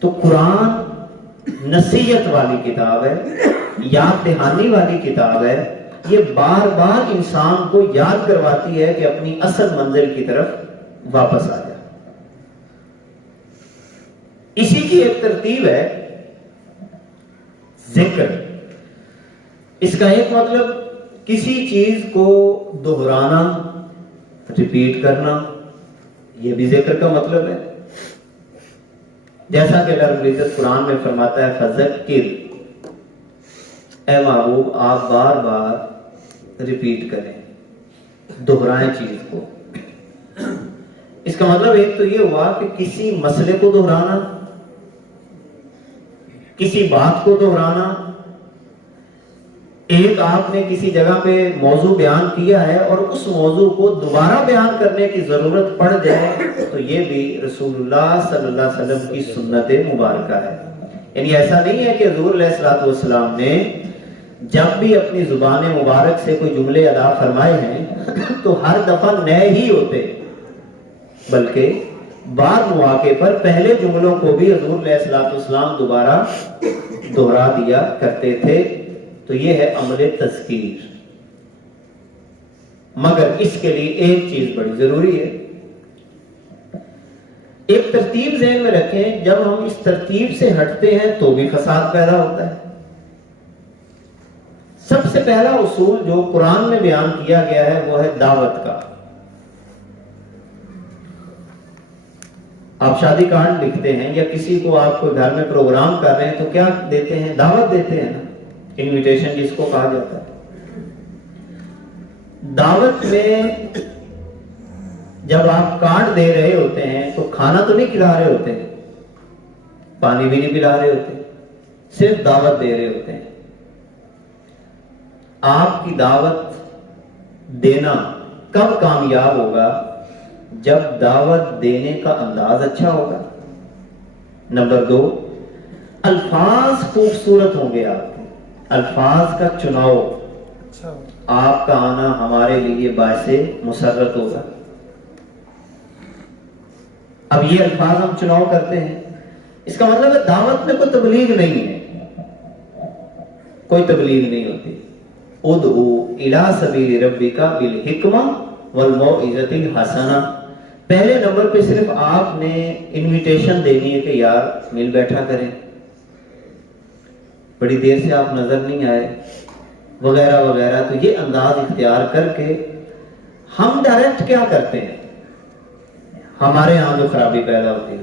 تو قرآن نصیحت والی کتاب ہے, یاد دہانی والی کتاب ہے. یہ بار بار انسان کو یاد کرواتی ہے کہ اپنی اصل منزل کی طرف واپس آ جائے. اسی کی ایک ترتیب ہے ذکر. اس کا ایک مطلب کسی چیز کو دہرانا, ریپیٹ کرنا, یہ بھی ذکر کا مطلب ہے. جیسا کہ اللہ رب العزت قرآن میں فرماتا ہے فذکر, اے محبوب آپ بار بار ریپیٹ کریں, دہرائیں چیز کو. اس کا مطلب ایک تو یہ ہوا کہ کسی مسئلے کو دہرانا, کسی بات کو دہرانا. ایک آپ نے کسی جگہ پہ موضوع بیان کیا ہے اور اس موضوع کو دوبارہ بیان کرنے کی ضرورت پڑ جائے تو یہ بھی رسول اللہ صلی اللہ علیہ وسلم کی سنت مبارکہ ہے. یعنی ایسا نہیں ہے کہ حضور علیہ الصلوۃ والسلام نے جب بھی اپنی زبان مبارک سے کوئی جملے ادا فرمائے ہیں تو ہر دفعہ نئے ہی ہوتے, بلکہ بعض مواقع پر پہلے جملوں کو بھی حضور علیہ الصلوۃ والسلام دوبارہ دہرا دیا کرتے تھے. تو یہ ہے عمل تذکیر. مگر اس کے لیے ایک چیز بڑی ضروری ہے, ایک ترتیب ذہن میں رکھیں. جب ہم اس ترتیب سے ہٹتے ہیں تو بھی فساد پیدا ہوتا ہے. سب سے پہلا اصول جو قرآن میں بیان کیا گیا ہے وہ ہے دعوت کا. آپ شادی کارڈ لکھتے ہیں یا کسی کو آپ کو گھر میں پروگرام کر رہے ہیں تو کیا دیتے ہیں؟ دعوت دیتے ہیں نا, انویٹیشن جس کو کہا جاتا ہے. دعوت میں جب آپ کارڈ دے رہے ہوتے ہیں تو کھانا تو نہیں کھلا رہے ہوتے, پانی بھی نہیں پلا رہے ہوتے, صرف دعوت دے رہے ہوتے ہیں. آپ کی دعوت دینا کب کامیاب ہوگا؟ جب دعوت دینے کا انداز اچھا ہوگا. نمبر 2, الفاظ خوبصورت ہوں گے. آپ کے الفاظ کا چناؤ, آپ کا آنا ہمارے لیے باعث مسرت ہوگا. اب یہ الفاظ ہم چناؤ کرتے ہیں, اس کا مطلب ہے دعوت میں کوئی تبلیغ نہیں ہے, کوئی تبلیغ نہیں ہوتی. ادعو الی سبیل ربک بالحکمہ والموعظۃ الحسنہ. پہلے نمبر پہ صرف آپ نے انویٹیشن دینی ہے کہ یار مل بیٹھا کریں, بڑی دیر سے آپ نظر نہیں آئے وغیرہ وغیرہ. تو یہ انداز اختیار کر کے ہم ڈائریکٹ کیا کرتے ہیں, ہمارے یہاں جو خرابی پیدا ہوتی ہے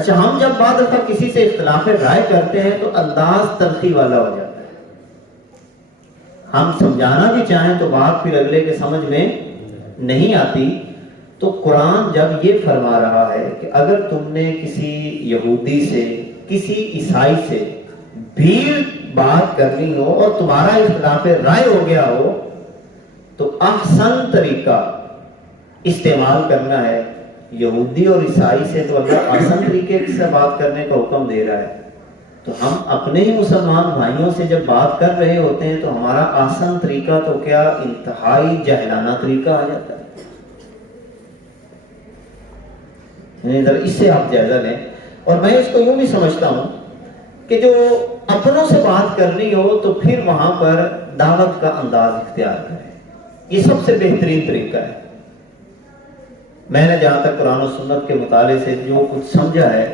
اچھا، ہم جب بعض دفعہ کسی سے اختلاف رائے کرتے ہیں تو انداز تلخی والا ہو جاتا ہے. ہم سمجھانا بھی چاہیں تو بات پھر اگلے کے سمجھ میں نہیں آتی. تو قرآن جب یہ فرما رہا ہے کہ اگر تم نے کسی یہودی سے، کسی عیسائی سے بھی بات کرنی ہو اور تمہارا اختلاف رائے ہو گیا ہو تو احسن طریقہ استعمال کرنا ہے. یہودی اور عیسائی سے تو اللہ آسان طریقے سے بات کرنے کا حکم دے رہا ہے، تو ہم اپنے ہی مسلمان بھائیوں سے جب بات کر رہے ہوتے ہیں تو ہمارا آسان طریقہ تو کیا انتہائی جاہلانہ طریقہ آ جاتا ہے. اس سے آپ جائزہ لیں. اور میں اس کو یوں بھی سمجھتا ہوں کہ جو اپنوں سے بات کرنی ہو تو پھر وہاں پر دعوت کا انداز اختیار کریں. یہ سب سے بہترین طریقہ ہے. میں نے جہاں تک قرآن و سنت کے مطالعے سے جو کچھ سمجھا ہے،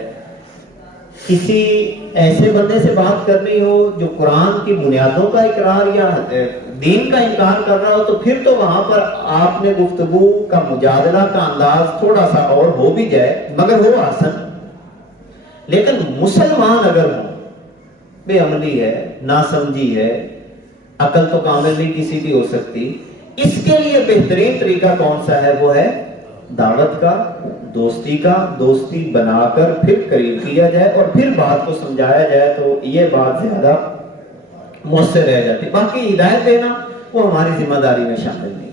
کسی ایسے بندے سے بات کرنی ہو جو قرآن کی بنیادوں کا اقرار یا دین کا انکار کر رہا ہو تو پھر تو وہاں پر آپ نے گفتگو کا مجادلہ کا انداز تھوڑا سا اور ہو بھی جائے مگر ہو آسن. لیکن مسلمان اگر ہو، بے عملی ہے، ناسمجھی ہے، عقل تو کامل نہیں کسی کی ہو سکتی، اس کے لیے بہترین طریقہ کون سا ہے؟ وہ ہے دعوت کا، دوستی کا. دوستی بنا کر پھر قریب کیا جائے اور پھر بات کو سمجھایا جائے تو یہ بات زیادہ مؤثر رہ جاتی. باقی ہدایت دینا وہ ہماری ذمہ داری میں شامل نہیں،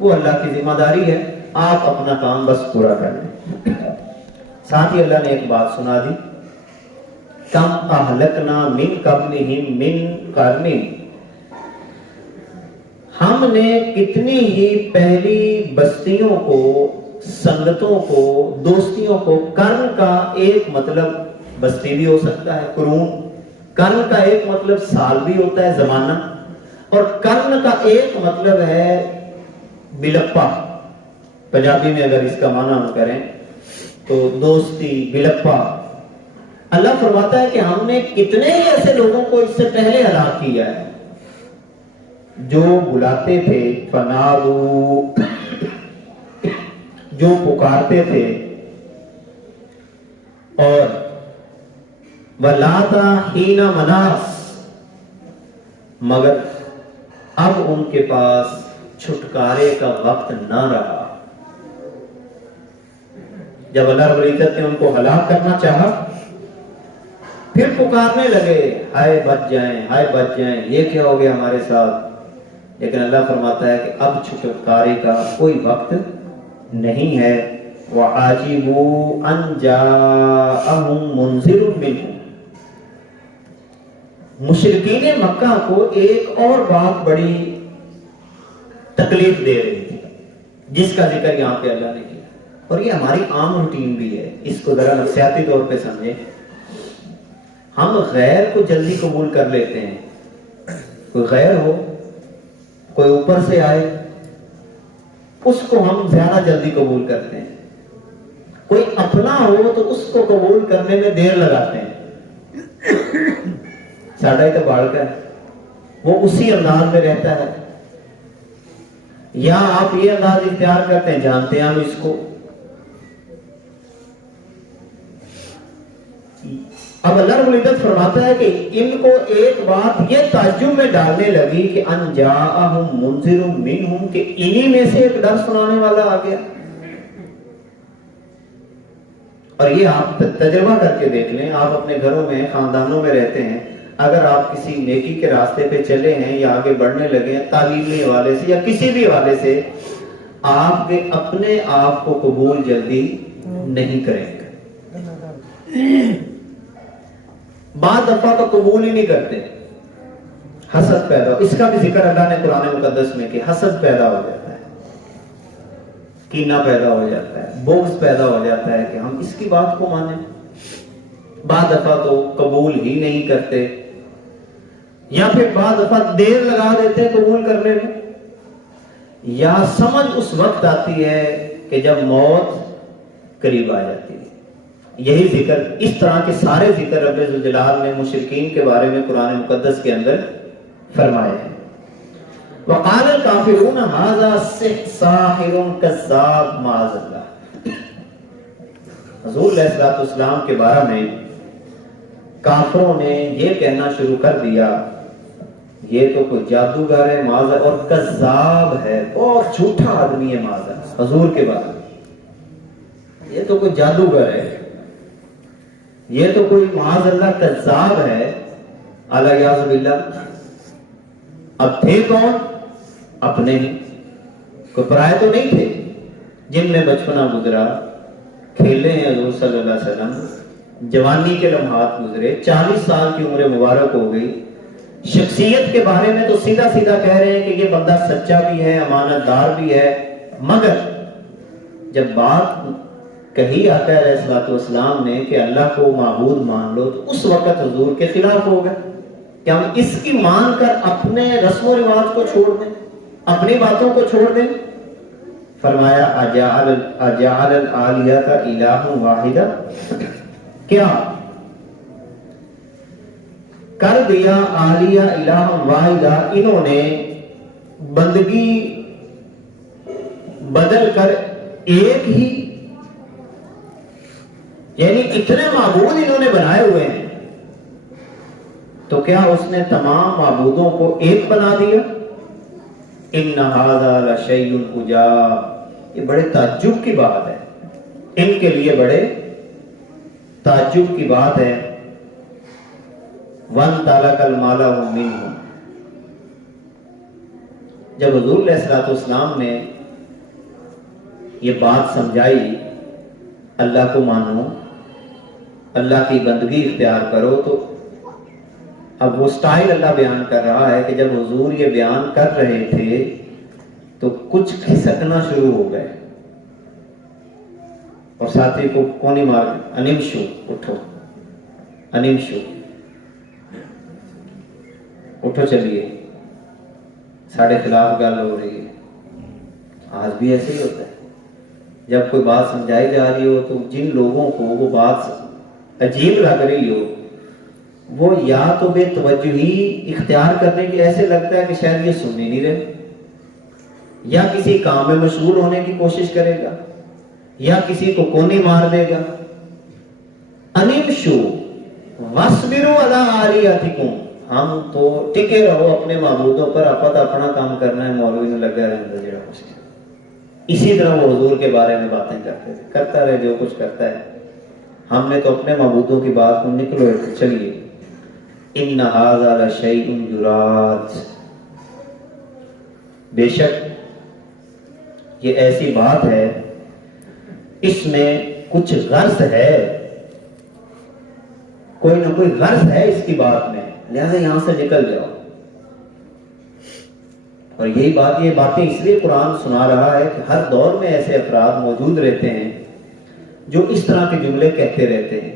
وہ اللہ کی ذمہ داری ہے. آپ اپنا کام بس پورا کر لیں. ساتھ ہی اللہ نے ایک بات سنا دی، کم اہلکنا من قبلہم من قرن، ہم نے کتنی ہی پہلی بستیوں کو، سنگتوں کو، دوستیوں کو. قرن کا ایک مطلب بستی بھی ہو سکتا ہے، قرون. قرن کا ایک مطلب سال بھی ہوتا ہے، زمانہ. اور قرن کا ایک مطلب ہے بلپا. پنجابی میں اگر اس کا معنی ہم کریں تو دوستی، بلپا. اللہ فرماتا ہے کہ ہم نے کتنے ہی ایسے لوگوں کو اس سے پہلے ہلاک کیا ہے جو بلاتے تھے، فنادو، جو پکارتے تھے، اور ولاتا حین مناس، مگر اب ان کے پاس چھٹکارے کا وقت نہ رہا. جب اللہ رب العزت نے ان کو ہلاک کرنا چاہا پھر پکارنے لگے، ہائے بچ جائیں، ہائے بچ جائیں، یہ کیا ہو گیا ہمارے ساتھ. لیکن اللہ فرماتا ہے کہ اب چھٹکارے کا کوئی وقت نہیں ہے. وَعَجِبُوا أَن جَاءَهُم مُنذِرٌ مِّنْهُمْ. مشرکین مکہ کو ایک اور بات بڑی تکلیف دے رہی تھی جس کا ذکر یہاں پہ اللہ نے کیا، اور یہ ہماری عام روٹین بھی ہے. اس کو ذرا نفسیاتی طور پہ سمجھیں. ہم غیر کو جلدی قبول کر لیتے ہیں. کوئی غیر ہو، کوئی اوپر سے آئے، اس کو ہم زیادہ جلدی قبول کرتے ہیں. کوئی اپنا ہو تو اس کو قبول کرنے میں دیر لگاتے ہیں. ساڈا ہی تو بالکا ہے، وہ اسی انداز میں رہتا ہے. یا آپ یہ انداز اختیار کرتے ہیں، جانتے ہیں ہم اس کو. اب اللہ رب العزت فرماتا ہے کہ ان کو ایک بات یہ تعجب میں ڈالنے لگی کہ ان جاءہم منذر منہم، کہ انہی میں سے ایک ڈر سنانے والا آ گیا. اور یہ آپ تجربہ کر کے دیکھ لیں. آپ اپنے گھروں میں، خاندانوں میں رہتے ہیں، اگر آپ کسی نیکی کے راستے پہ چلے ہیں یا آگے بڑھنے لگے ہیں تعلیمی حوالے سے یا کسی بھی حوالے سے، آپ کے اپنے آپ کو قبول جلدی نہیں کریں گے. بعض دفعہ تو قبول ہی نہیں کرتے. حسد پیدا، اس کا بھی ذکر اللہ نے قرآن مقدس میں کہ حسد پیدا ہو جاتا ہے، کینہ پیدا ہو جاتا ہے، بغض پیدا ہو جاتا ہے کہ ہم اس کی بات کو مانیں. بعض دفعہ تو قبول ہی نہیں کرتے، یا پھر بعض دفعہ دیر لگا دیتے ہیں قبول کرنے میں. یا سمجھ اس وقت آتی ہے کہ جب موت قریب آ جاتی ہے. یہی ذکر، اس طرح کے سارے ذکر رب ذوالجلال نے مشرکین کے بارے میں قرآن مقدس کے اندر فرمائے ہیں. وقال الکافرون ھذا ساحر کذاب معاذ اللہ. حضور علیہ الصلوۃ والسلام کے بارے میں کافروں نے یہ کہنا شروع کر دیا یہ تو کوئی جادوگر ہے معاذ اور کذاب ہے، بہت جھوٹا آدمی ہے معاذ حضور کے بارے میں، یہ تو کوئی جادوگر ہے، یہ تو کوئی معاذ اللہ کذاب ہے، الیاذ باللہ۔ اب تھے کون؟ اپنے ہی، کوئی پرائے تو نہیں تھے، جن میں بچپنا گزرا، کھیلے ہیں حضور صلی اللہ علیہ وسلم، جوانی کے لمحات گزرے، 40 سال کی عمر مبارک ہو گئی۔ شخصیت کے بارے میں تو سیدھا سیدھا کہہ رہے ہیں کہ یہ بندہ سچا بھی ہے، امانت دار بھی ہے، مگر جب بات کہی آقا علیہ الصلوۃ والسلام نے کہ اللہ کو معبود مان لو، تو اس وقت حضور کے خلاف ہو گئے کہ ہم اس کی مان کر اپنے رسم و رواج کو چھوڑ دیں، اپنی باتوں کو چھوڑ دیں۔ فرمایا اجعل الآلہۃ الہ واحدہ، کیا کر دیا آلیہ الہ واحدہ، انہوں نے بندگی بدل کر ایک ہی، یعنی اتنے معبود انہوں نے بنائے ہوئے ہیں، تو کیا اس نے تمام معبودوں کو ایک بنا دیا؟ ان ھذا لشیء عجاب، یہ بڑے تعجب کی بات ہے، ان کے لیے بڑے تعجب کی بات ہے۔ وَانْطَلَقَ الْمَلَأُ مِنْهُمْ، جب حضور علیہ الصلوۃ والسلام نے یہ بات سمجھائی اللہ کو مانو، اللہ کی بندگی اختیار کرو، تو اب وہ سٹائل اللہ بیان کر رہا ہے کہ جب حضور یہ بیان کر رہے تھے تو کچھ کھسکنا شروع ہو گئے، اور ساتھی کو کونی مار، انمشو، اٹھو، انمشو، اٹھو، چلیے، ساڑھے خلاف گل ہو رہی ہے۔ آج بھی ایسے ہی ہوتا ہے، جب کوئی بات سمجھائی جا رہی ہو تو جن لوگوں کو وہ بات عجیب لگ رہی ہو، وہ یا تو بے توجہی اختیار کرنے کی، ایسے لگتا ہے کہ شاید یہ سن ہی نہیں رہے، یا کسی کام میں مشغول ہونے کی کوشش کرے گا، یا کسی کو کونی مار دے گا۔ انمشو واصبروا علی آلیہتکم، ہم تو ٹکے رہو اپنے معبودوں پر، آپت اپنا کام کرنا ہے، مولوی نے لگا رہے جڑا کچھ۔ اسی طرح وہ حضور کے بارے میں باتیں کرتے تھے، کرتا رہے جو کچھ کرتا ہے، ہم نے تو اپنے معبودوں کی بات کو نکلو، چلیے۔ ان ھذا لشیء یراد، بے شک یہ ایسی بات ہے، اس میں کچھ غرض ہے، کوئی نہ کوئی غرض ہے اس کی بات میں، لہذا یہاں سے نکل جاؤ۔ اور یہی بات، یہ باتیں اس لیے قرآن سنا رہا ہے کہ ہر دور میں ایسے افراد موجود رہتے ہیں جو اس طرح کے جملے کہتے رہتے ہیں۔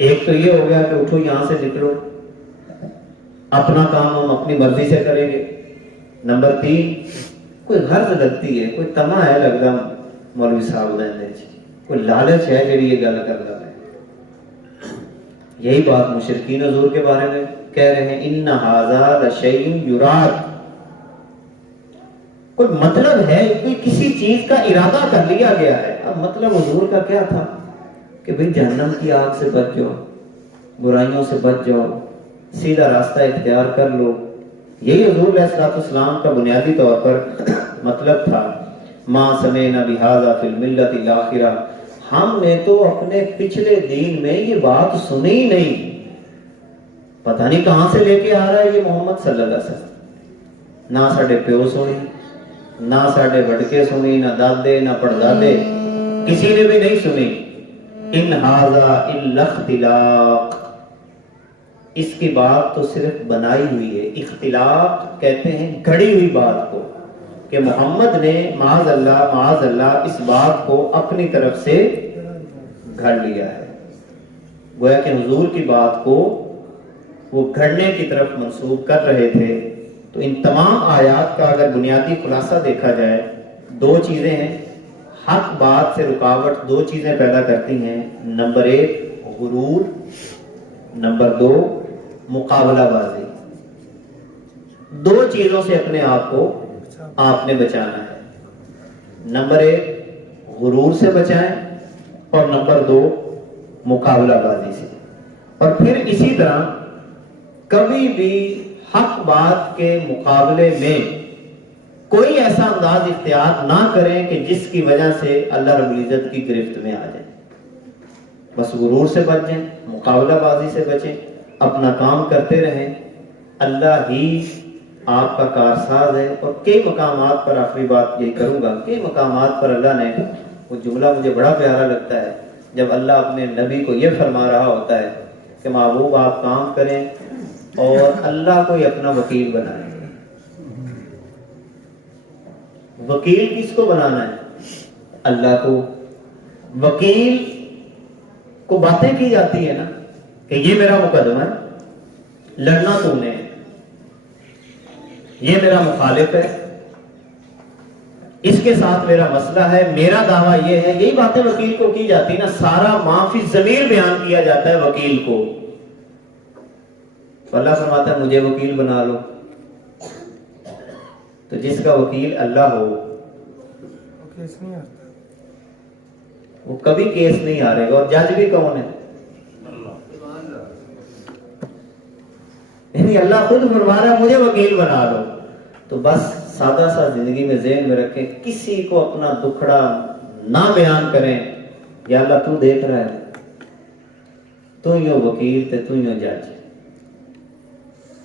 ایک تو یہ ہو گیا کہ اٹھو یہاں سے نکلو، اپنا کام ہم اپنی مرضی سے کریں گے۔ نمبر 3، کوئی غرض لگتی ہے، کوئی تما ہے لگتا مولوی صاحب نے، کوئی لالچ ہے جڑی یہ گل کر رہا ہے۔ یہی بات مشرکین حضور کے بارے میں کہہ رہے ہیں، ان ھذا لشیء یراد، کوئی مطلب ہے، کوئی کسی چیز کا ارادہ کر لیا گیا ہے۔ اب مطلب حضور کا کیا تھا کہ بھئی جہنم کی آگ سے بچ جاؤ، برائیوں سے بچ جاؤ، سیدھا راستہ اختیار کر لو، یہی حضور علیہ الصلوۃ والسلام کا بنیادی طور پر مطلب تھا۔ ما سمعنا بہذا فی الملۃ الاخرہ، ہم نے تو اپنے پچھلے دین میں یہ بات سنی ہی نہیں، پتہ نہیں کہاں سے لے کے آ رہا ہے یہ محمد صلی اللہ علیہ وسلم۔ نہ ساڈے پیو سنی، نہ ساڈے وڈکے سنی، نہ دادے، نہ پڑدادے، کسی نے بھی نہیں سنی۔ ان ھذا الا اختلاق، اس کی بات تو صرف بنائی ہوئی ہے۔ اختلاق کہتے ہیں گھڑی ہوئی بات کو، کہ محمد نے معاذ اللہ اس بات کو اپنی طرف سے گھڑ لیا ہے، گویا کہ حضور کی بات کو وہ گھڑنے کی طرف منسوب کر رہے تھے۔ تو ان تمام آیات کا اگر بنیادی خلاصہ دیکھا جائے، 2 چیزیں ہیں، حق بات سے رکاوٹ 2 چیزیں پیدا کرتی ہیں۔ نمبر 1 غرور، نمبر 2 مقابلہ بازی۔ 2 چیزوں سے اپنے آپ کو آپ نے بچانا ہے۔ نمبر 1 غرور سے بچائیں، اور نمبر 2 مقابلہ بازی سے. اور پھر اسی طرح کبھی بھی حق بات کے مقابلے میں کوئی ایسا انداز اختیار نہ کریں کہ جس کی وجہ سے اللہ رب العزت کی گرفت میں آ جائیں. بس غرور سے بچ جائیں، مقابلہ بازی سے بچیں، اپنا کام کرتے رہیں. اللہ ہی آپ کا کارساز ہے. اور کئی مقامات پر، آخری بات یہی کروں گا، کئی مقامات پر اللہ نے، وہ جملہ مجھے بڑا پیارا لگتا ہے جب اللہ اپنے نبی کو یہ فرما رہا ہوتا ہے کہ محبوب آپ کام کریں اور اللہ کو ہی اپنا وکیل بنائیں. وکیل کس کو بنانا ہے؟ اللہ کو. وکیل کو باتیں کی جاتی ہے نا کہ یہ میرا مقدمہ ہے، لڑنا تو نے، یہ میرا مخالف ہے، اس کے ساتھ میرا مسئلہ ہے، میرا دعویٰ یہ ہے. یہی باتیں وکیل کو کی جاتی نا. سارا ما فی الضمیر بیان کیا جاتا ہے وکیل کو. اللہ فرماتا ہے مجھے وکیل بنا لو. تو جس کا وکیل اللہ ہو وہ کبھی کیس نہیں ہارے گا. اور جج بھی کون ہے؟ یعنی اللہ خود فرما رہا ہے مجھے وکیل بنا لو. تو بس سادہ سا زندگی میں ذہن میں رکھیں، کسی کو اپنا دکھڑا نہ بیان کریں. یا اللہ تو دیکھ رہا ہے، تو یوں وکیل تے تو یوں جج،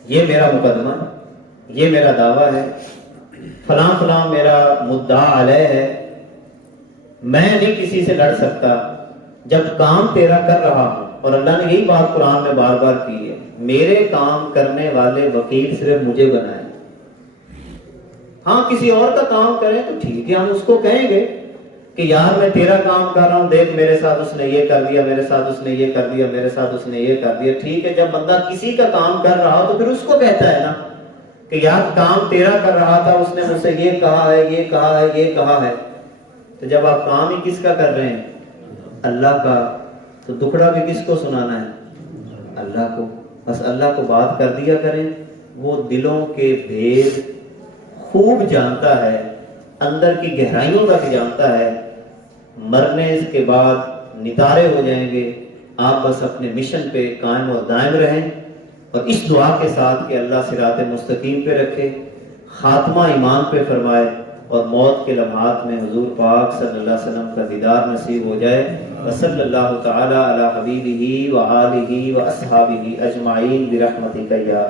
یہ میرا مقدمہ، یہ میرا دعویٰ ہے، فلاں فلاں میرا مدعا علیہ ہے، میں نہیں کسی سے لڑ سکتا جب کام تیرا کر رہا ہوں. اور اللہ نے یہی بات قرآن میں بار بار کی ہے، میرے کام کرنے والے وکیل صرف مجھے بنائیں. ہاں کسی اور کا کام کریں تو ٹھیک ہے، ہم اس کو کہیں گے کہ یار میں تیرا کام کر رہا ہوں، دیکھ میرے ساتھ اس نے یہ کر دیا، میرے ساتھ اس نے یہ کر دیا، میرے ساتھ اس نے یہ کر دیا. ٹھیک ہے، جب بندہ کسی کا کام کر رہا ہو تو پھر اس کو کہتا ہے نا کہ یار کام تیرا کر رہا تھا، اس نے مجھ سے یہ کہا ہے، یہ کہا ہے، یہ کہا ہے. تو جب آپ کام ہی کس کا کر رہے ہیں؟ اللہ کا. تو دکھڑا بھی کس کو سنانا ہے؟ اللہ کو. بس اللہ کو بات کر دیا کریں. وہ دلوں کے بھید خوب جانتا ہے، اندر کی گہرائیوں تک جانتا ہے. مرنے کے بعد نتارے ہو جائیں گے. آپ بس اپنے مشن پہ قائم اور دائم رہیں، اور اس دعا کے ساتھ کہ اللہ صراط مستقیم پہ رکھے، خاتمہ ایمان پہ فرمائے، اور موت کے لمحات میں حضور پاک صلی اللہ علیہ وسلم کا دیدار نصیب ہو جائے. وصلی اللہ تعالی علی حبیبہ وآلہ واصحابہ اجمعین برحمتک یا